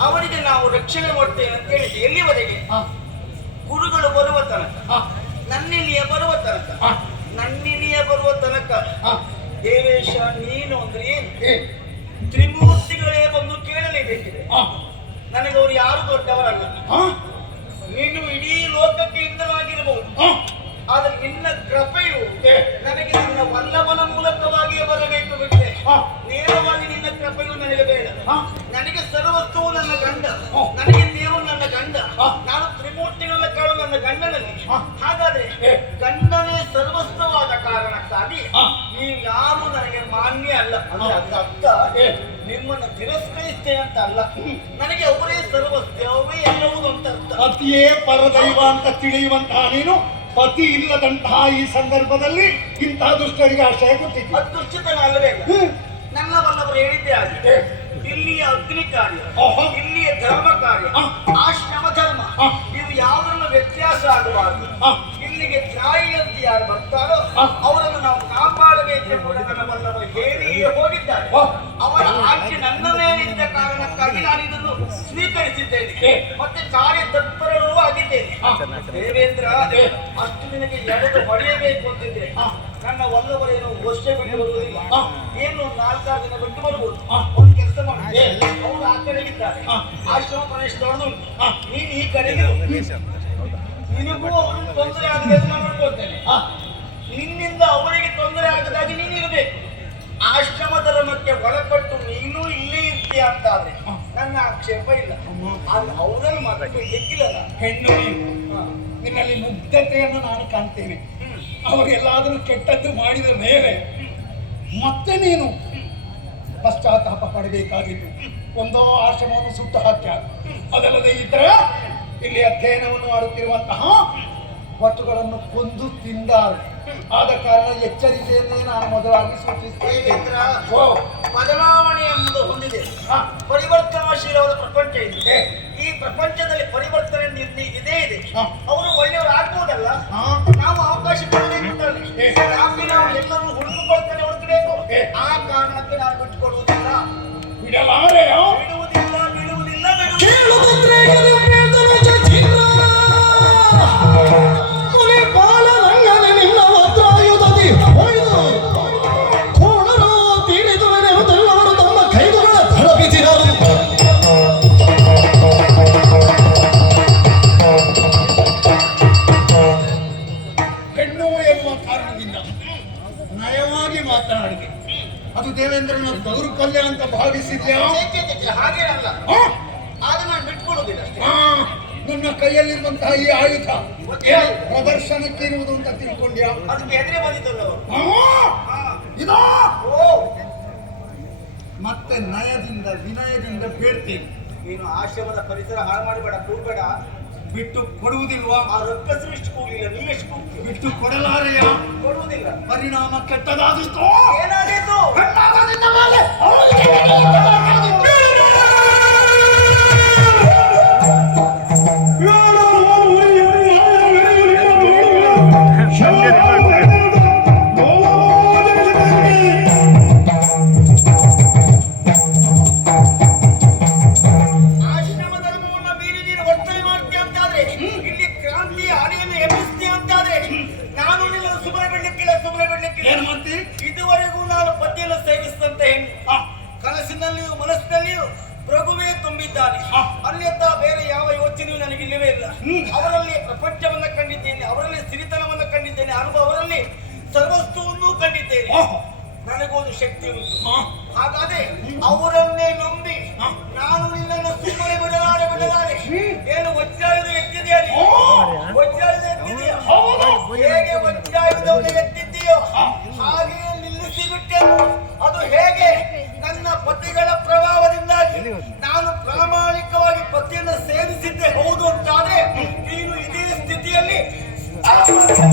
ಅವರಿಗೆ ನಾವು ರಕ್ಷಣೆ ಮಾಡ್ತೇವೆ ಅಂತ ಹೇಳಿದ್ದೆ. ಎಲ್ಲಿವರೆಗೆ ಗುರುಗಳು ಬರುವ ತನಕ. ನನ್ನಿಲಿಯ ಬರುವ ತನಕ. ನನ್ನಿಲಿಯ ಬರುವ ತನಕ. ದೇವೇಶ ನೀನು ಅಂದ್ರೆ ಏನು? ತ್ರಿಮೂರ್ತಿಗಳೇ ಬಂದು ಕೇಳಲೇಬೇಕಿದೆ. ನನಗೆ ಅವರು ಯಾರು ದೊಡ್ಡವರಲ್ಲ? ನೀನು ಇಡೀ ಲೋಕಕ್ಕೆ ಇಂದವಾಗಿರಬಹುದು. ಆದ್ರೆ ನಿನ್ನ ಕೃಪೆಯು ನನಗೆ ನನ್ನ ವಲ್ಲಭನ ಮೂಲಕವಾಗಿಯೇ ಬರಬೇಕು ಬಿಟ್ಟರೆ ಹ, ನೇರವಾಗಿ ನಿನ್ನ ಕೃಪೆಯು ನನಗೆ ಬೇಡ ಹ. ನನಗೆ ಸರ್ವಸ್ವವು ನನ್ನ ಗಂಡ ಹ. ನನಗೆ ನೀವು ನನ್ನ ಗಂಡ. ನಾನು ತ್ರಿಮೂರ್ತಿಗಳ ಕಾಳು ನನ್ನ ಗಂಡನಲ್ಲಿ. ಹಾಗಾದ್ರೆ. ಗಂಡನೇ ಸರ್ವಸ್ವವಾದ ಕಾರಣಕ್ಕಾಗಿ. ನೀವು ಯಾರು ನನಗೆ ಮಾನ್ಯ ಅಲ್ಲ ಅಂದ್ರೆ. ಅದರ ಅರ್ಥ ನಿಮ್ಮನ್ನು ತಿರಸ್ಕರಿಸ್ತೇನೆ ಅಂತ ಅಲ್ಲ ನನಗೆ ಅವರೇ ಸರ್ವಸ್ವ ಅವರೇ ಅಂತ ಅರ್ಥ ಪತಿಯೇ ಪರದೈವ ಅಂತ ತಿಳಿಯುವಂತಹ ನೀನು ಪತಿ ಇಲ್ಲದಂತಹ ಈ ಸಂದರ್ಭದಲ್ಲಿ ಇಂತಹ ದುಷ್ಟರಿಗೆ ಆಶ್ರಯ ಕೊಟ್ಟಿದ್ದೆ ಅಲ್ಲವೇ ನನ್ನ ಬಲ್ಲವರು ಹೇಳಿದ್ದೇ ಆಗಿದೆ. ಇಲ್ಲಿಯ ಅಗ್ನಿ ಕಾರ್ಯ. ಇಲ್ಲಿಯ ಹ. ಆಶ್ರಮ ಧರ್ಮ. ಇದು ಯಾವುದನ್ನು ವ್ಯತ್ಯಾಸ ಆಗಬಾರದು ಇಲ್ಲಿಗೆ ತಾಯಿ ಅಂತ ಯಾರು ಬರ್ತಾರೋ ಅವರನ್ನು ನಾವು ಕಾಪಾಡಬೇಕೆಂಬುದನ್ನು ಹೇಳಿಯೇ ಹೋಗಿದ್ದಾರೆ. ಅವರ ಆಜ್ಞೆ ನನ್ನ ಮೇಲಿದ್ದ ಕಾರಣಕ್ಕಾಗಿ ನಾನು ಇದನ್ನು ಸ್ವೀಕರಿಸಿದ್ದೇನೆ. ಮತ್ತೆ ಕಾರ್ಯ ತತ್ಪರರೂ ಆಗಿದ್ದೇನೆ ದೇವೇಂದ್ರ ಅಷ್ಟು ನಿನಗೆ ಎಳೆದು ಹೊಡೆಯಬೇಕು ಅಂತಿದ್ರೆ. ನನ್ನ ಒಲ್ಲವರೇನು ವರ್ಷ ಬಿಟ್ಟು ಬರುವುದಿಲ್ಲ. ಏನು ನಾಲ್ಕಾರು ದಿನ ಬಿಟ್ಟು ಬರ್ಬೋದು. ಆಶ್ರಮ ಪ್ರವೇಶ ಹ. ನೀನು ಈ ಕಡೆಗೆ ನಿನಗೂ ಅವರಿಗೆ ತೊಂದರೆ ಆಗದೆ ನಾನು ನೋಡ್ಕೊಳ್ತೇನೆ. ನಿನ್ನಿಂದ ಅವರಿಗೆ ತೊಂದರೆ ಆಗದಾಗಿ ನೀನು ಇರಬೇಕು ಆಶ್ರಮ ಧರ್ಮಕ್ಕೆ ಒಳಪಟ್ಟು ನೀನು ಇಲ್ಲೇ ಇರ್ತೀಯ ಅಂತಾದ್ರೆ. ನನ್ನ ಆಕ್ಷೇಪ ಇಲ್ಲ. ಆದ್ರೆ ಅವರಲ್ಲಿ ಮಾತ್ರ ಹೆಕ್ಕಿಲ್ಲ ಹೆಣ್ಣು ನೀನು ನಿನ್ನಲ್ಲಿ ಮುಗ್ಧತೆಯನ್ನು ನಾನು ಕಾಣ್ತೇನೆ ಅವರೆಲ್ಲಾದರೂ ಕೆಟ್ಟದ್ದು ಮಾಡಿದ ಮೇಲೆ ಮತ್ತೆ ನೀನು ಪಶ್ಚಾತ್ತಾಪ ಪಡಬೇಕಾಗಿತ್ತು ಒಂದೋ ಆಶ್ರಮವನ್ನು ಸುಟ್ಟು ಹಾಕ್ಯ. ಅದಲ್ಲದೆ ಇದ್ರೆ ಇಲ್ಲಿ ಅಧ್ಯಯನವನ್ನು ಮಾಡುತ್ತಿರುವಂತಹ ವಸ್ತುಗಳನ್ನು ಕೊಂದು ತಿಂದಾರು. ಆದ ಕಾರಣ ಎಚ್ಚರಿಕೆಯನ್ನೇ ನಾನು ಮೊದಲಾಗಿ ಸೂಚಿಸುತ್ತೇನೆ ಬದಲಾವಣೆ ಎಂಬುದು ಹೊಂದಿದೆ. ಪರಿವರ್ತನಾಶೀಲವಾದ ಪ್ರಪಂಚ ಇದೆ. ಈ ಪ್ರಪಂಚದಲ್ಲಿ ಪರಿವರ್ತನೆ ಇದೇ ಇದೆ. ಅವರು ಒಳ್ಳೆಯವರು ಆಗ್ಬೋದಲ್ಲ? ನಾವು ಅವಕಾಶ. ನಾವು ಎಲ್ಲರೂ ಹುಡುಕಿಕೊಳ್ತಾನೆ ಹೊರತು ಆ ಕಾರಣಕ್ಕೆ ನಾನು ಬಿಟ್ಟುಕೊಡುವುದಿಲ್ಲ. ಬಿಡಲಾರೆಯೋ ನಯವಾಗಿ ಮಾತನಾಡಿದೆ ಅದು ದೇವೇಂದ್ರನ ದೌರ್ಬಲ್ಯ ಅಂತ ಭಾವಿಸಿದ್ಯಾ? ಹಾಗೆ ಅಲ್ಲ. ನಾನು ನನ್ನ ಕೈಯಲ್ಲಿರುವಂತಹ ಈ ಆಯುಧ ಪ್ರದರ್ಶನಕ್ಕೆ ಇರುವುದು ಅಂತ ತಿಳ್ಕೊಂಡ್ಯಾ? ಅದಕ್ಕೆ ಬಂದಿದ್ದಲ್ಲ. ಇದಾ? ಮತ್ತೆ ನಯದಿಂದ ವಿನಯದಿಂದ ಬೇಡ್ತೇನೆ. ನೀನು ಆಶ್ರಮದ ಪರಿಸರ ಹಾಳು ಮಾಡಬೇಡ ಕೂಗಬೇಡ. ಬಿಟ್ಟು ಕೊಡುವುದಿಲ್ಲ ಆ ರಕ್ತ ಕೂಗಲಿಲ್ಲ ನೀ ಎಷ್ಟು ಬಿಟ್ಟು ಕೊಡಲಾರೆಯ? ಕೊಡುವುದಿಲ್ಲ. ಪರಿಣಾಮ ಕೆಟ್ಟದಾದಿತ್ತು ಏನಾದೀತು? ಹೆಣ್ಣಾದ ನಿನ್ನ ಮೇಲೆ ಅವಳಿಗೆ ಅವರಲ್ಲಿ ಪ್ರಪಂಚವನ್ನ ಕಂಡಿದ್ದೇನೆ ಅವರಲ್ಲಿ ಸಿರಿತನವನ್ನ ಕಂಡಿದ್ದೇನೆ ಅನುಭವ ಅವರಲ್ಲಿ ಸರ್ವಸ್ತುವನ್ನು ಕಂಡಿದ್ದೇನೆ. ನನಗೊಂದು ಶಕ್ತಿ ಉಂಟು. ಹಾಗಾದ್ರೆ ಅವರನ್ನೇ ನಂಬಿ ನಾನು ನಿನ್ನನ್ನು ಸುಮ್ಮನೆ ಬಿಡಲಾರೆ ಬಿಡಲಾರೆ. ಏನು ವಜ್ರಾಯುಧ ಎತ್ತಿದೆಯಾ ನೀನು? ವಜ್ರಾಯುಧ ಎತ್ತಿದೆಯಾ. ಹೇಗೆ ವಜ್ರಾಯುಧವನ್ನು ಎತ್ತಿದ್ದೀಯೋ ಹಾಗೆಯೇ ನಿಲ್ಲಿಸಿ ಬಿಟ್ಟೆನು ಅದು ಹೇಗೆ? ನನ್ನ ಪತಿಗಳ ಪ್ರಭಾವದಿಂದಾಗಿ Thank